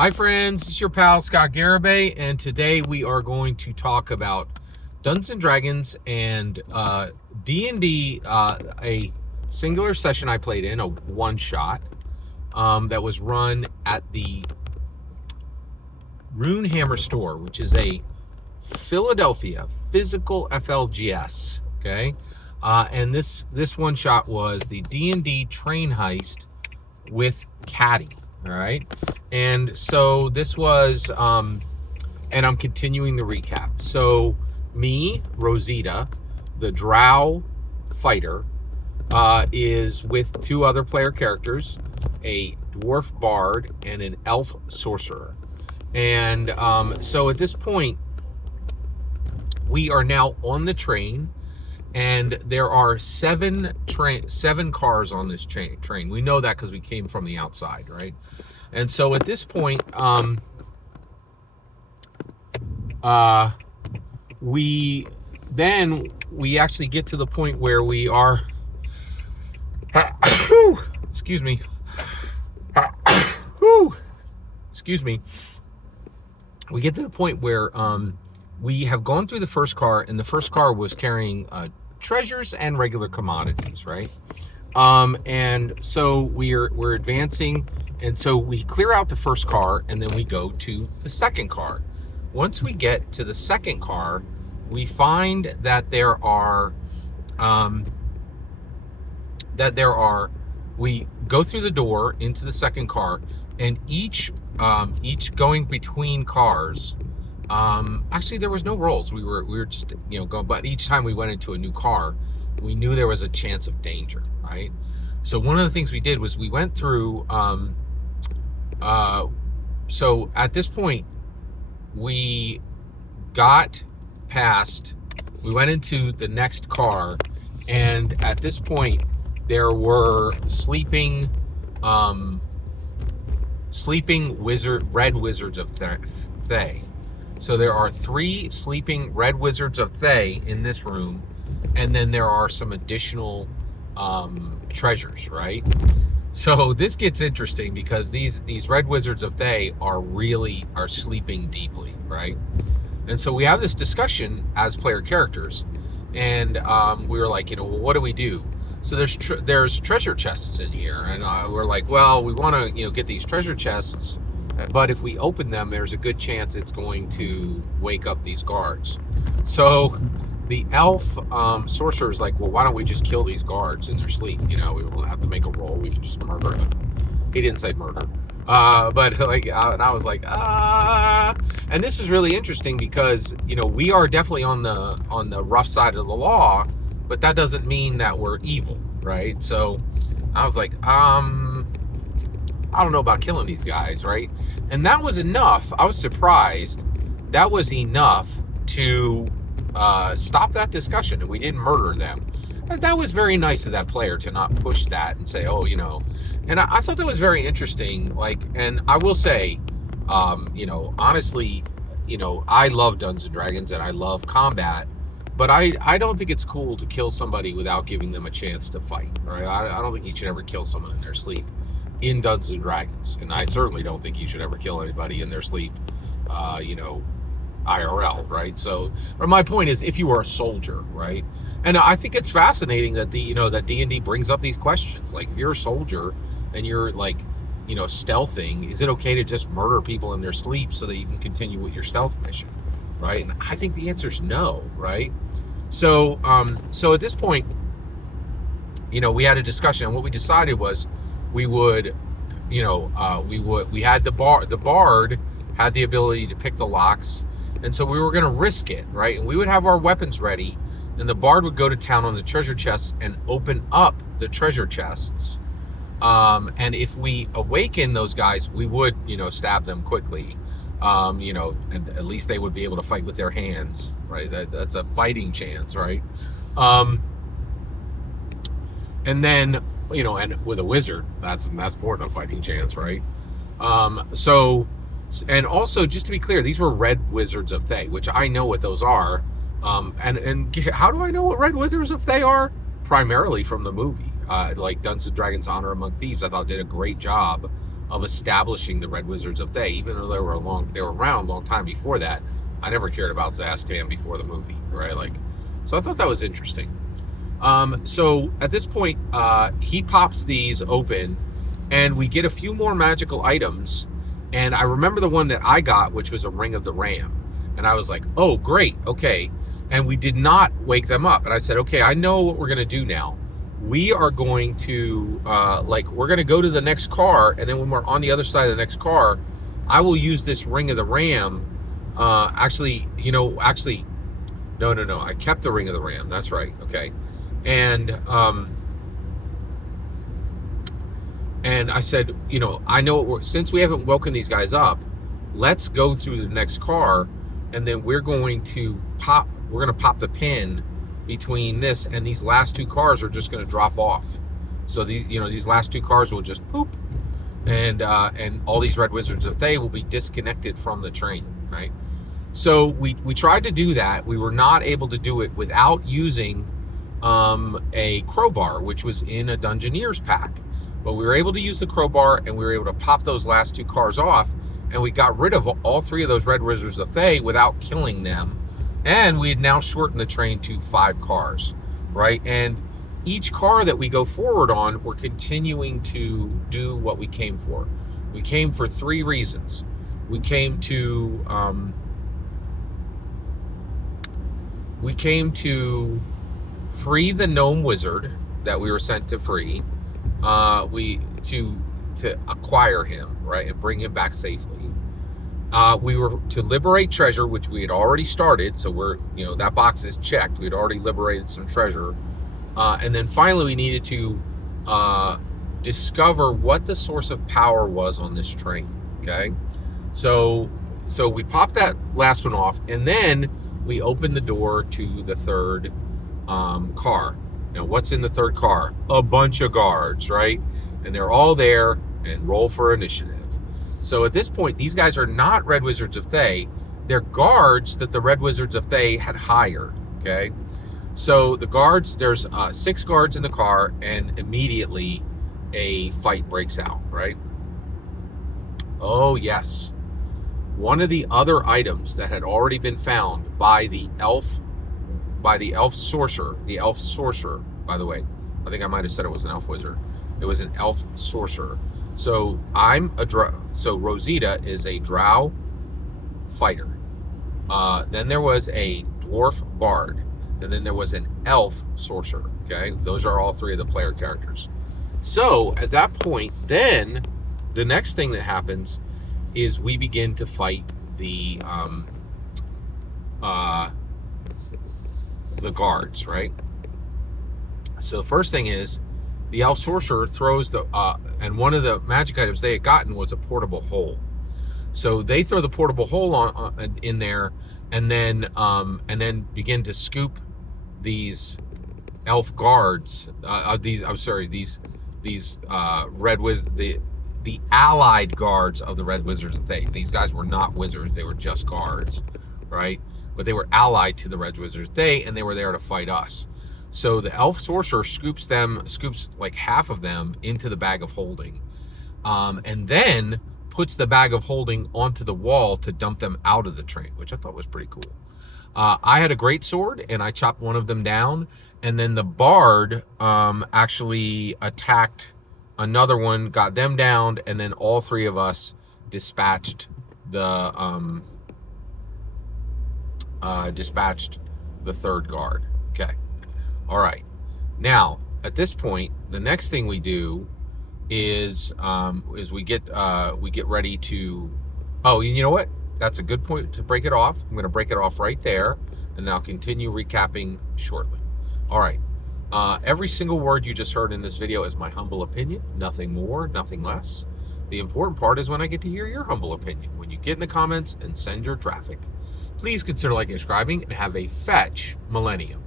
Hi friends, it's your pal Scott Garibay, and today we are going to talk about Dungeons and Dragons and D&D, a singular session I played in, a one-shot, that was run at the Runehammer store, which is a Philadelphia physical FLGS, okay? And this one-shot was the D&D train heist with Caddy. All right, and so this was, and I'm continuing the recap. So me, Rosita, the drow fighter, is with two other player characters, a dwarf bard and an elf sorcerer. And so at this point, we are now on the train, and there are seven cars on this train. We know that because we came from the outside, right? And so at this point, we actually get to the point where we are, excuse me, we get to the point where we have gone through the first car, and the first car was carrying treasures and regular commodities, right? And so we're advancing, and so we clear out the first car, and then we go to the second car. Once we get to the second car, we find that we go through the door into the second car, and each going between cars. Actually, there was no rolls. We were just going, but each time we went into a new car, we knew there was a chance of danger, right? So one of the things we did was we went through. So at this point, we got past. We went into the next car, and at this point, there were sleeping red wizards of Thay. So there are 3 sleeping red wizards of Thay in this room, and then there are some additional treasures, right? So this gets interesting because these red wizards of Thay are sleeping deeply, right? And so we have this discussion as player characters, and we were like, well, what do we do? So there's treasure chests in here, and we're like, well, we want to get these treasure chests, but if we open them, there's a good chance it's going to wake up these guards. So the elf sorcerer is like, well, why don't we just kill these guards in their sleep? We won't have to make a roll. We can just murder them. He didn't say murder, but like, and I was like, and this was really interesting because we are definitely on the rough side of the law, but that doesn't mean that we're evil, right? So I was like, I don't know about killing these guys, right? And that was enough. I was surprised. That was enough to stop that discussion, and we didn't murder them. And that was very nice of that player to not push that and say, and I thought that was very interesting. And I will say, honestly, I love Dungeons and Dragons and I love combat, but I don't think it's cool to kill somebody without giving them a chance to fight, right? I don't think you should ever kill someone in their sleep in Dungeons and Dragons, and I certainly don't think you should ever kill anybody in their sleep, IRL, right? So, or my point is, if you are a soldier, right? And I think it's fascinating that that D&D brings up these questions. Like, if you're a soldier and you're stealthing, is it okay to just murder people in their sleep so that you can continue with your stealth mission, right? And I think the answer is no, right? So, so at this point, we had a discussion, and what we decided was we had the bard had the ability to pick the locks, and so we were going to risk it, right? And we would have our weapons ready, and the bard would go to town on the treasure chests and open up the treasure chests. And if we awaken those guys, we would, stab them quickly. And at least they would be able to fight with their hands, right? That's a fighting chance, right? And then, and with a wizard, that's more than a fighting chance, right? So, and also, just to be clear, these were red wizards of Thay, which I know what those are. And how do I know what red wizards of Thay are? Primarily from the movie. Like Dungeons and Dragons Honor Among Thieves, I thought did a great job of establishing the Red Wizards of Thay. Even though they were around a long time before that, I never cared about Zastan before the movie, right? Like, so I thought that was interesting. So at this point, he pops these open, and we get a few more magical items. And I remember the one that I got, which was a Ring of the Ram. And I was like, oh, great, okay. And we did not wake them up. And I said, okay, I know what we're going to do now. We are going to, we're going to go to the next car. And then when we're on the other side of the next car, I will use this Ring of the Ram. No. I kept the Ring of the Ram. That's right. Okay. And I said, I know since we haven't woken these guys up, let's go through the next car, and then we're going to pop the pin between this and these last two cars are just going to drop off. So these last two cars will just poop, and all these Red Wizards of Thay will be disconnected from the train, right? So we tried to do that. We were not able to do it without using a crowbar, which was in a Dungeoneer's pack. But we were able to use the crowbar, and we were able to pop those last two cars off, and we got rid of all three of those Red Wizards of Thay without killing them. And we had now shortened the train to 5 cars, right? And each car that we go forward on, we're continuing to do what we came for. We came for 3 reasons. We came to free the gnome wizard that we were sent to free. To acquire him, right, and bring him back safely. We were to liberate treasure, which we had already started. So that box is checked. We had already liberated some treasure. And then finally, we needed to discover what the source of power was on this train. Okay, so we popped that last one off, and then we opened the door to the third car. Now, what's in the third car? A bunch of guards, right? And they're all there, and roll for initiative. So at this point, these guys are not Red Wizards of Thay. They're guards that the Red Wizards of Thay had hired, okay? So the guards, there's 6 guards in the car, and immediately a fight breaks out, right? Oh, yes. One of the other items that had already been found by the elf sorcerer, by the way. I think I might have said it was an elf wizard. It was an elf sorcerer. So Rosita is a drow fighter. Then there was a dwarf bard, and then there was an elf sorcerer. Okay, those are all 3 of the player characters. So at that point, then the next thing that happens is we begin to fight the guards, right? So the first thing is the elf sorcerer throws and one of the magic items they had gotten was a portable hole. So they throw the portable hole in there, and then begin to scoop these elf guards. These the allied guards of the Red Wizards of Thay. These guys were not wizards; they were just guards, right? But they were allied to the Red Wizards of Thay, and they were there to fight us. So the elf sorcerer scoops like half of them into the bag of holding, and then puts the bag of holding onto the wall to dump them out of the train, which I thought was pretty cool. I had a great sword, and I chopped one of them down, and then the bard actually attacked another one, got them down, and then all 3 of us dispatched the third guard. Okay. All right. Now, at this point, the next thing we do is we get ready to. Oh, you know what? That's a good point to break it off. I'm going to break it off right there, and I'll continue recapping shortly. All right. Every single word you just heard in this video is my humble opinion. Nothing more, nothing less. The important part is when I get to hear your humble opinion, when you get in the comments and send your traffic. Please consider liking and subscribing, and have a fetch millennium.